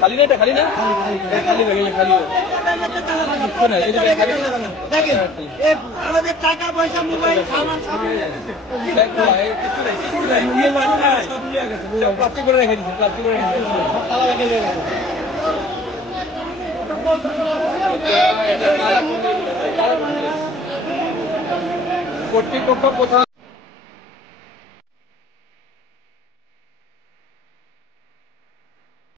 খালি না এটা খালি না খালি লাগে খালি দেখেন আমাদের টাকা পয়সা মোবাইল সামান সব প্লাস্টিক করে রেখে দিচ্ছে প্লাস্টিক করে রেখে কর্তৃপক্ষ কোথাও